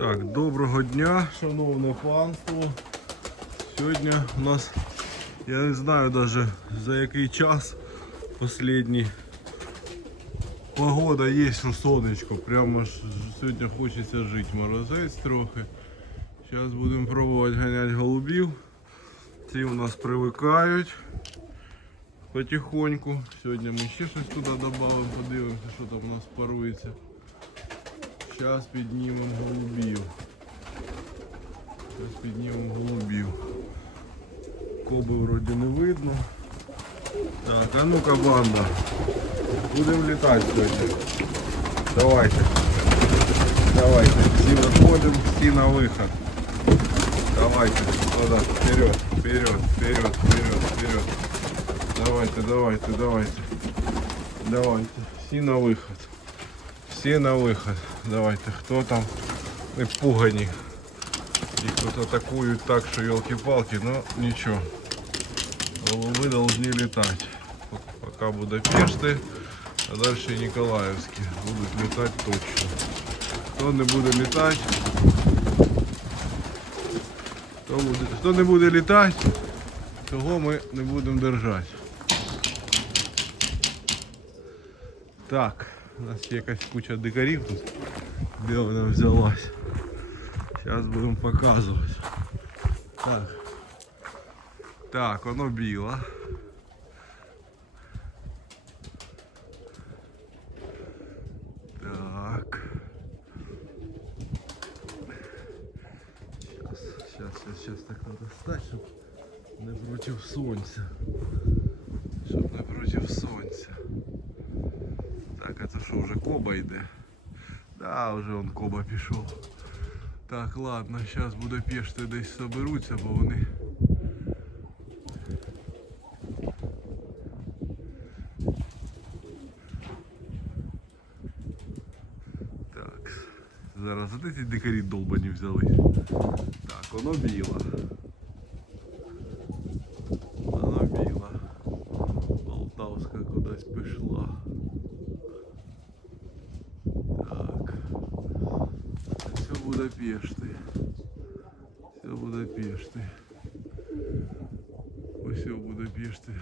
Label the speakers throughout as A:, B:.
A: Так, доброго дня, шановне панство. Сьогодні у нас, я не знаю даже за який час останній. Погода є, що сонечко. Прямо ж сьогодні хочеться жити. Морозець трохи. Зараз будемо пробувати ганяти голубів. Ці у нас привикають потихоньку. Сьогодні ми ще щось туди додамо, подивимося, що там у нас парується. Зараз піднімемо голубів. Зараз піднімемо голубів. Коби вроді не видно. Так, а ну-ка банда. Будемо літати сьогодні. Давайте. Давайте. Всі виходимо, всі на виход. Давайте. Туда, вперед, вперед, вперед, вперед, вперед. Давайте, давайте, давайте. Давайте. Всі на виход. Всі на виход. Давайте. Хто там? Не пугані. Їх тут атакують так, що елки-палки, ну нічого. Голуби должны летать. Пока Будапешти, а дальше і Ніколаївські. Будуть літати точно. Хто не буде літати, хто, буде, хто не буде літати, того ми не будемо держати. Так, у нас є якась куча дикарів тут. Де вона взялась? Зараз будемо показувати. Так. Так, воно біло. Так. Сейчас, сейчас, сейчас, сейчас так надо стать, щоб не против сонця. Щоб не против сонця. Так, а це що, вже коба йде? Да, вже он коба пішов. Так, ладно, зараз Будапешти десь соберуться, бо вони. Так. Зараз де ці дикарі долбані взяли. Так, воно біло. Воно біло. Полтавська кудись пішла. Так. Все Будапешти. Все Будапешти. Ось все Будапешти.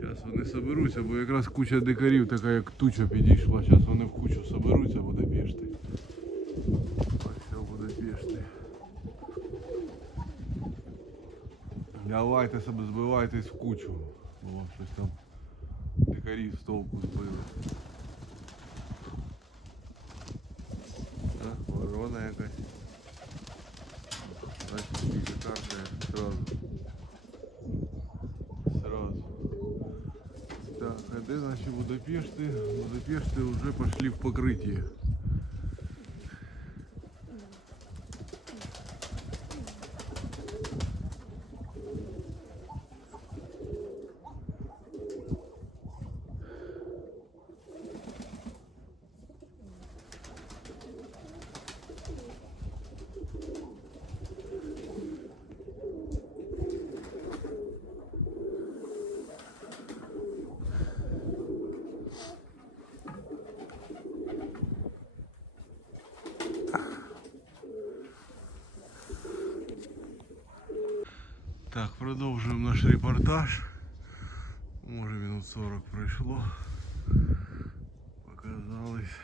A: Зараз вони соберуться, бо якраз куча дикарів, така як туча підійшла. Зараз вони в кучу соберуться Будапешти. Ось все Будапешти. Давайте себе збивайтесь в кучу. Бо щось там дикарів з толку збили. Так, ворона якась. Бачите, скільки каркає сразу. Сразу. Так, а де наші Будапешти? Будапешти вже пошли в покриття. продовжуємо наш репортаж. Може минут 40 пройшло. Показались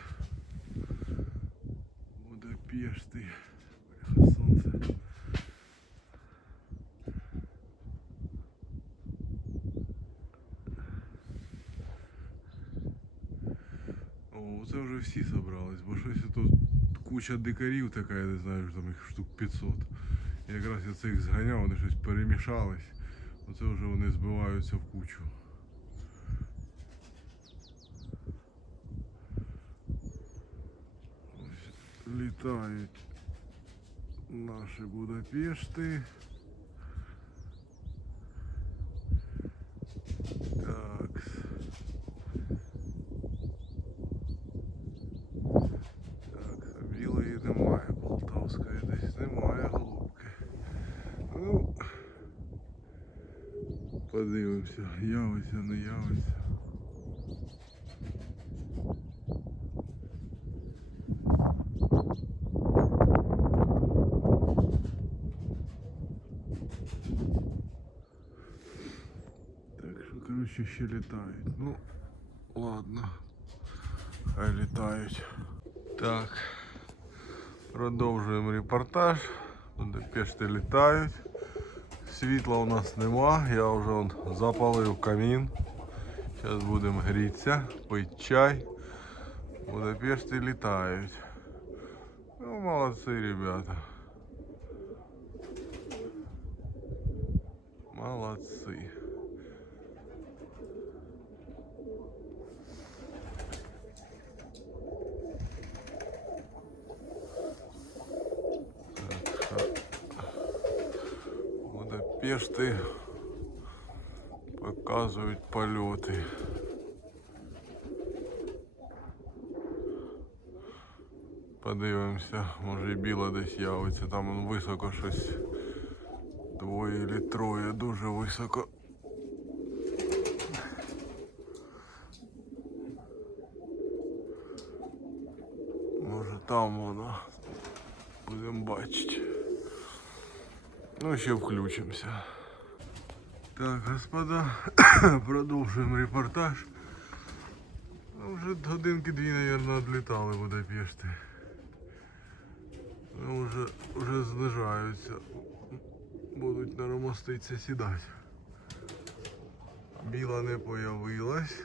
A: Будапешти. Бляха, Сонце. О, це вже всі зібрались, бо щось тут куча дикарів така, я не знаю, там їх штук 500. Якраз я цих зганяв, вони щось перемішались. Оце вже вони збиваються в кучу. Ось літають наші Будапешти. подивимося, явиться, не явиться. Так что коротше, ще літають. Ну, ладно, а літають. Так, продолжаем репортаж. Будапешти летают. Світла у нас нема. Я вже он, запалив камін. Зараз будемо грітися, пити чай. Будапешти літають. Ну, молодці, ребята. Молодці. Будапешти показують польоти. Подивимося, може і біло десь явиться, там он високо щось. Двоє чи троє, дуже високо. Може там воно. Будемо бачити. Ну, ще включимося. Так, господа, продовжуємо репортаж. Ну, вже годинки дві, мабуть, відлітали Будапешти. Ну, вже, вже знижаються. Будуть на ромостиці сідати. Біла не появилась.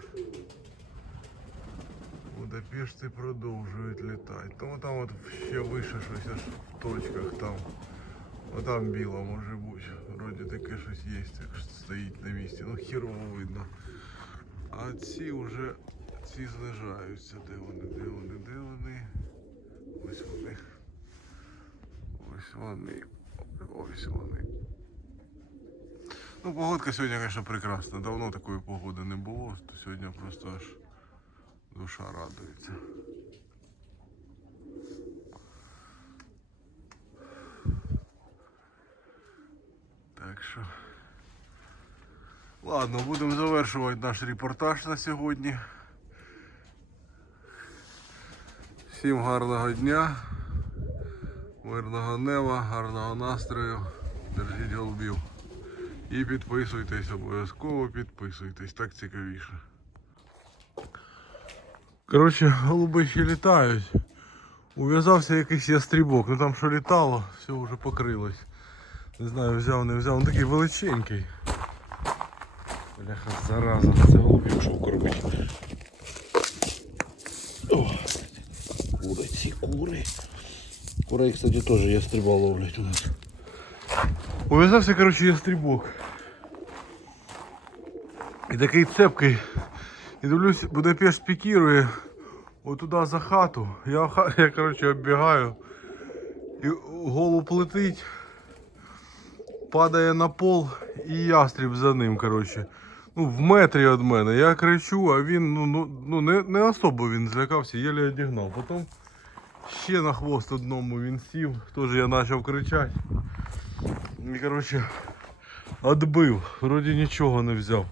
A: Будапешти продовжують літати. Тому там от ще вище щось аж в точках там. Отам біла може бути. Вроді таке щось є, як стоїть на місці. Ну хірово видно. А ці вже ці знижаються. Де вони, де вони, де вони? Ось вони. Ось вони. Ось вони. Ну, погодка сьогодні, звісно, прекрасна. Давно такої погоди не було, то сьогодні просто аж душа радується. Що. Ладно, будемо завершувати наш репортаж на сьогодні. Всім гарного дня, мирного неба, гарного настрою. Держіть голубів. І підписуйтесь, обов'язково підписуйтесь, так цікавіше. Коротше, голуби ще літають. Ув'язався якийсь ястрібок, ну там що літало, все вже покрилось. Не знаю, взяв, не взяв, він такий величенький. Бляха, зараза, це голубів шов кормить. О, кури, ці кури. Курей, кстати, теж ястреба ловлять у нас. Ув'язався, коротше, ястрібок. І такий цепкий. І дивлюсь, Будапешт пікірує отуда за хату. Я, я коротше, оббігаю. І голуб летить, падає на пол і ястріб за ним, коротше. Ну, в метрі від мене. Я кричу, а він ну, ну, ну не, не особо він злякався, єлі одігнав. Потім ще на хвост одному він сів, теж я почав кричати. І коротше, відбив, вроді нічого не взяв.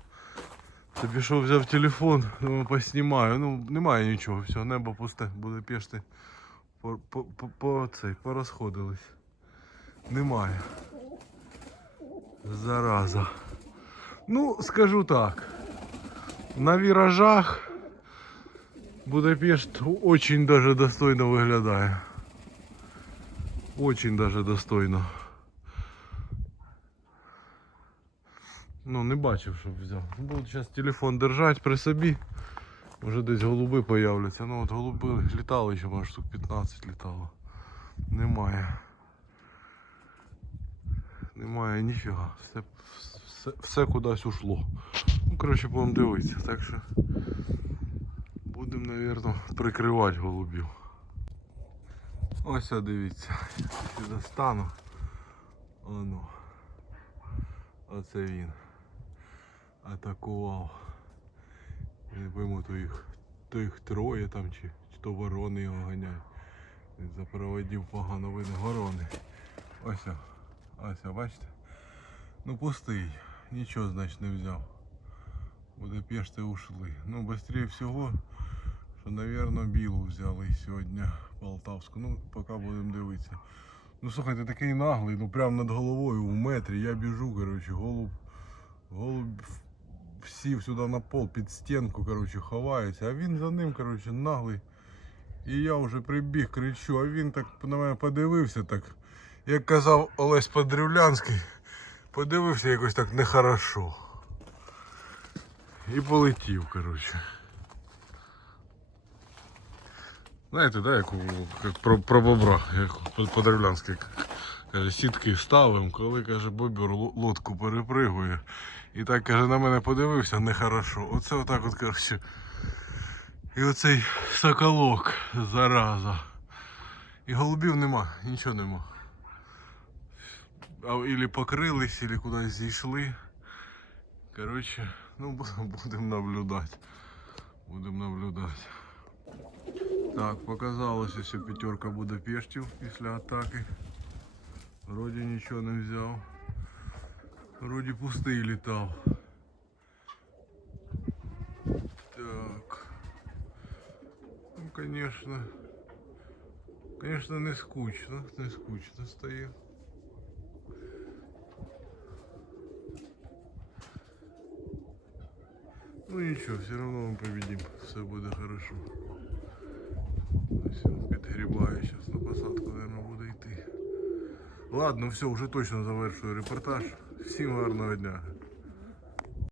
A: Та пішов, взяв телефон, думаю, поснімаю. Ну, немає нічого, все, небо пусте, буде пішти. По, по, по, по цей, порозходились. Немає. Зараза. Ну, скажу так. На віражах Будапешт очень даже достойно виглядає. Очень даже достойно. Ну, не бачив, щоб взяв. Буду зараз телефон держати при собі. Вже десь голуби появляться. Ну от голуби літали ще, може штук 15 літало. Немає. Немає ніфіга. Все, все, все кудись ушло. Ну, коротше, будемо дивитися. Так що будемо, мабуть, прикривати голубів. Ось, дивіться. Сюди стану. Оно. Оце він. Атакував. Я не пойму, то їх, то їх троє там чи, чи то ворони його ганяють. Він запроводив погано видно ворони. Ось, ось, бачите? Ну пустий. Нічого, значить, не взяв. Будапешти ушли. Ну, быстрее всього, що, напевно, білу взяли сьогодні Полтавську. Ну, поки будемо дивитися. Ну слухайте, такий наглий, ну прямо над головою в метрі. Я біжу, коротше, голуб. Голуб сів сюди на пол під стінку, коротше, ховається, а він за ним, коротше, наглий. І я вже прибіг, кричу, а він так на мене подивився так. Як казав Олесь Подрівлянський, подивився якось так нехорошо. І полетів, коротше. Знаєте, да, як, у- як про, про бобра, як Подрівлянський каже, сітки ставимо, коли каже, бобер лодку перепригує. І так каже, на мене подивився нехорошо. Оце отак от, коротше. І оцей соколок, зараза. І голубів нема, нічого нема. А ілі покрились, ілі кудись зійшли. Коротше, ну будемо наблюдати. Будемо наблюдати. Так, показалося, що п'ятерка Будапештів після атаки. Вроді нічого не взяв. Вроді пустий літав. Так. Ну, конечно. Конечно, не скучно, не скучно стає. Ну ничего, все равно мы победим. Все будет хорошо. Він підгрібає на посадку, наверное, буду йти. Ладно, все, вже точно завершую репортаж. Всім гарного дня.